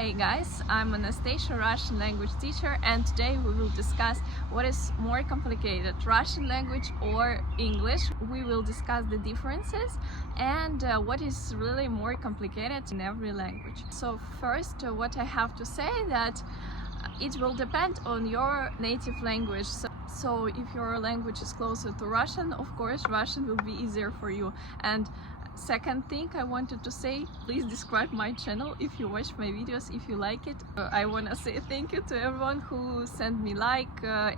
Hey guys, I'm Anastasia, Russian language teacher, and today we will discuss what is more complicated, Russian language or English. We will discuss the differences and what is really more complicated in every language. So first, what I have to say that it will depend on your native language. So if your language is closer to Russian, of course Russian will be easier for you. And second thing I wanted to say, please describe my channel if you watch my videos, if you like it. I want to say thank you to everyone who sent me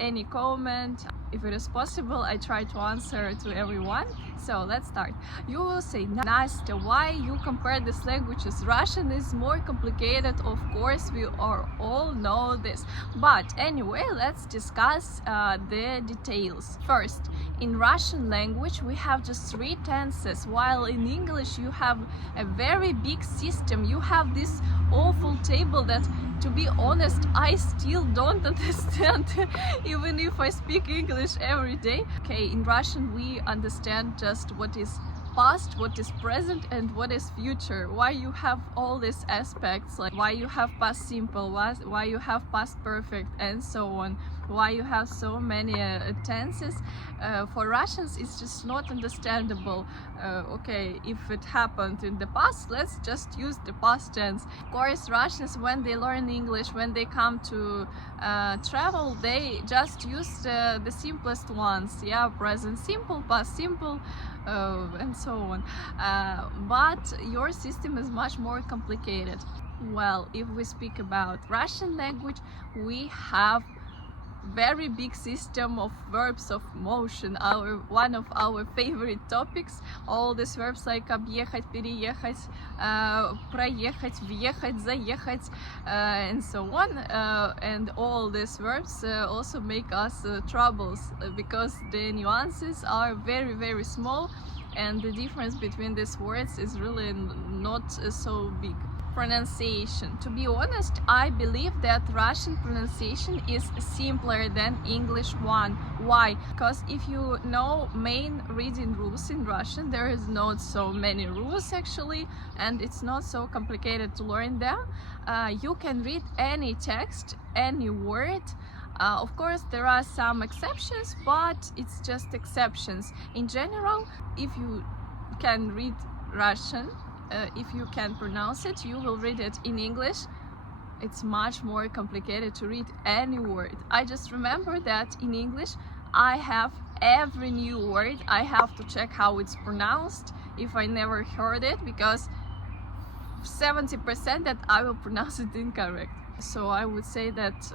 any comment. If it is possible, I try to answer to everyone. So let's start. You will say, Nastya, why you compare these languages? Russian is more complicated, of course, we all know this. But anyway, let's discuss the details. First, in Russian language we have just 3 tenses, while in English you have a very big system. You have this awful table that, to be honest, I still don't understand even if I speak English every day. Okay, in Russian we understand just what is past, what is present, and what is future. Why you have all these aspects, like why you have past simple, why you have past perfect, and so on. Why you have so many tenses. For Russians it's just not understandable. Okay, if it happened in the past, let's just use the past tense. Of course, Russians, when they learn English, when they come to travel, they just use the simplest ones. Yeah, present simple, past simple, and so on. But your system is much more complicated. Well, if we speak about Russian language, we have very big system of verbs of motion, one of our favorite topics. All these verbs like объехать, переехать, проехать, въехать, заехать, and so on. And all these verbs also make us troubles because the nuances are very small, and the difference between these words is really not so big. Pronunciation. To be honest, I believe that Russian pronunciation is simpler than English one. Why? Because if you know main reading rules in Russian, there is not so many rules actually, and it's not so complicated to learn them. You can read any text, any word. Of course, there are some exceptions, but it's just exceptions. In general, if you can read Russian, if you can pronounce it, you will read it. In English it's much more complicated to read any word. I just remember that in English I have every new word, I have to check how it's pronounced if I never heard it, because 70% that I will pronounce it incorrect. So I would say that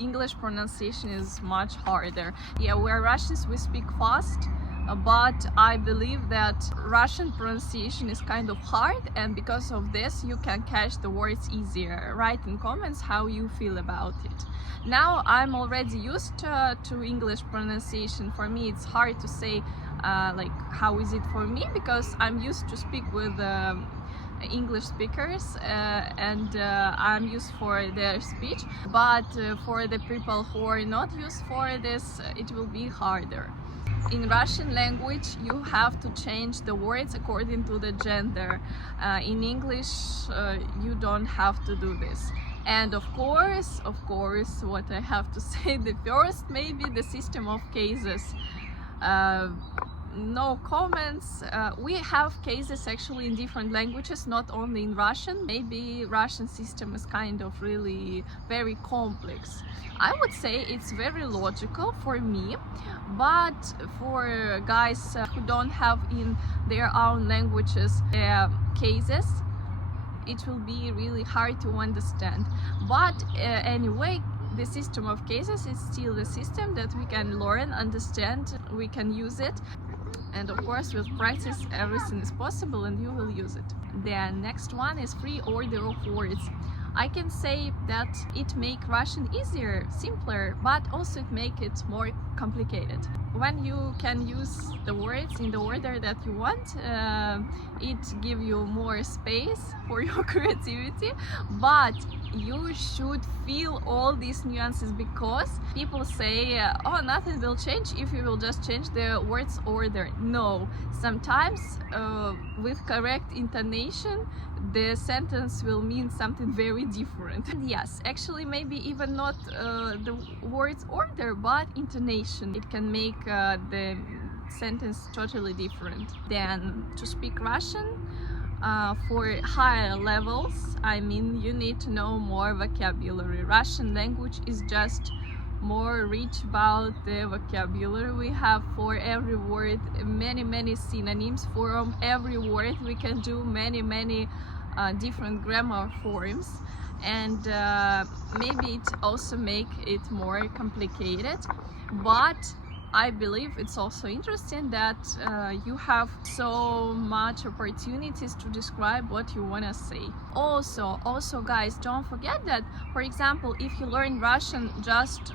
English pronunciation is much harder. Yeah, we're Russians, we speak fast, but I believe that Russian pronunciation is kind of hard, and because of this you can catch the words easier. Write in comments how you feel about it. Now I'm already used to English pronunciation. For me it's hard to say like how is it for me, because I'm used to speak with English speakers and I'm used for their speech, but for the people who are not used for this, it will be harder. In Russian language you have to change the words according to the gender. In English you don't have to do this. And of course, what I have to say, the first, maybe the system of cases. No comments. We have cases actually in different languages, not only in Russian. Maybe Russian system is kind of really very complex. I would say it's very logical for me, but for guys who don't have in their own languages cases, it will be really hard to understand. But anyway, the system of cases is still the system that we can learn, understand, we can use it. And of course, with practice, everything is possible and you will use it. The next one is free order of words. I can say that it makes Russian easier, simpler, but also it makes it more complicated. When you can use the words in the order that you want, it gives you more space for your creativity. But you should feel all these nuances, because people say, oh, nothing will change if you will just change the words order. No, sometimes with correct intonation the sentence will mean something very different. And yes, actually maybe even not the words order, but intonation. It can make the sentence totally different. Then to speak Russian for higher levels, I mean, you need to know more vocabulary. Russian language is just more rich about the vocabulary. We have for every word many synonyms. For every word we can do many different grammar forms, and maybe it also make it more complicated, but I believe it's also interesting that you have so much opportunities to describe what you want to say. Also guys, don't forget that, for example, if you learn Russian just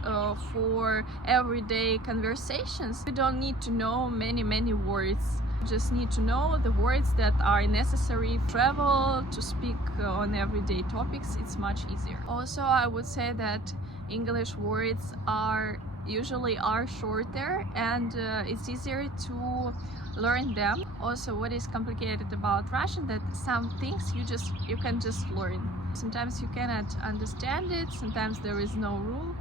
for everyday conversations, you don't need to know many words. You just need to know the words that are necessary to travel, to speak on everyday topics. It's much easier. Also, I would say that English words usually are shorter, and it's easier to learn them. Also, what is complicated about Russian, that some things you can just learn. Sometimes you cannot understand it, sometimes there is no rule.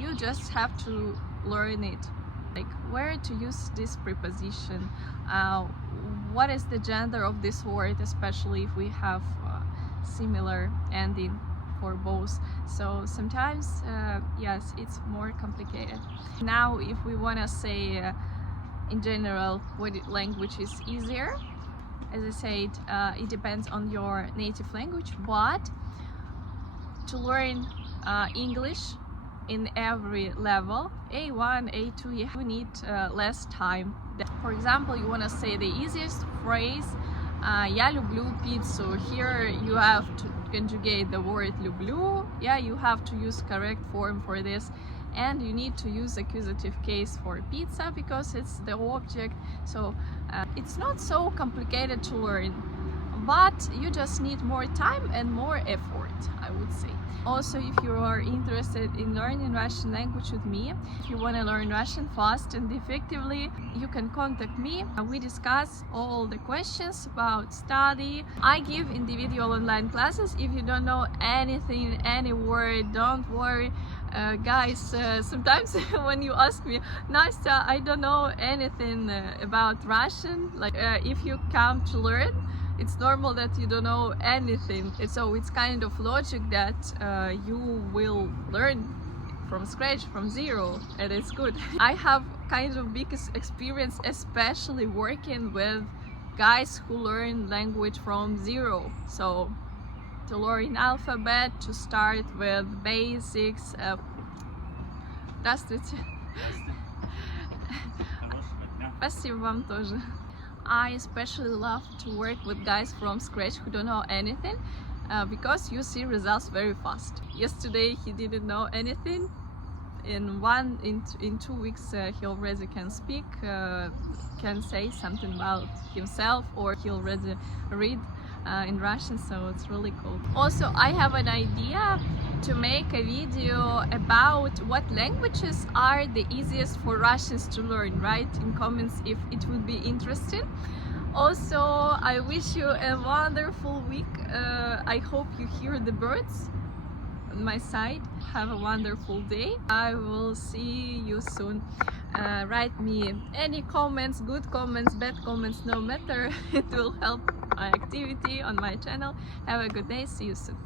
You just have to learn it, like where to use this preposition, what is the gender of this word, especially if we have similar ending for both. So sometimes yes, it's more complicated. Now if we want to say in general what language is easier, as I said, it depends on your native language, but to learn English in every level, A1, A2, you need less time. For example, you want to say the easiest phrase, я люблю пиццу. Here you have to conjugate the word люблю. Yeah, you have to use correct form for this, and you need to use accusative case for pizza because it's the object. So it's not so complicated to learn, but you just need more time and more effort, I would say. Also, if you are interested in learning Russian language with me, if you want to learn Russian fast and effectively, you can contact me. We discuss all the questions about study. I give individual online classes. If you don't know anything, any word, don't worry. Guys, sometimes when you ask me, Nastya, I don't know anything about Russian, like if you come to learn, it's normal that you don't know anything. So it's kind of logic that you will learn from scratch, from zero, and it's good. I have kind of big experience, especially working with guys who learn language from zero. So to learn alphabet, to start with basics. Здравствуйте. Спасибо вам тоже. I especially love to work with guys from scratch who don't know anything, because you see results very fast. Yesterday he didn't know anything. In 2 weeks he already can speak, can say something about himself, or he already read in Russian, so it's really cool. Also, I have an idea to make a video about what languages are the easiest for Russians to learn. Write in comments if it would be interesting. Also, I wish you a wonderful week. I hope you hear the birds on my side. Have a wonderful day. I will see you soon. Write me any comments, good comments, bad comments, no matter. It will help my activity on my channel. Have a good day. See you soon.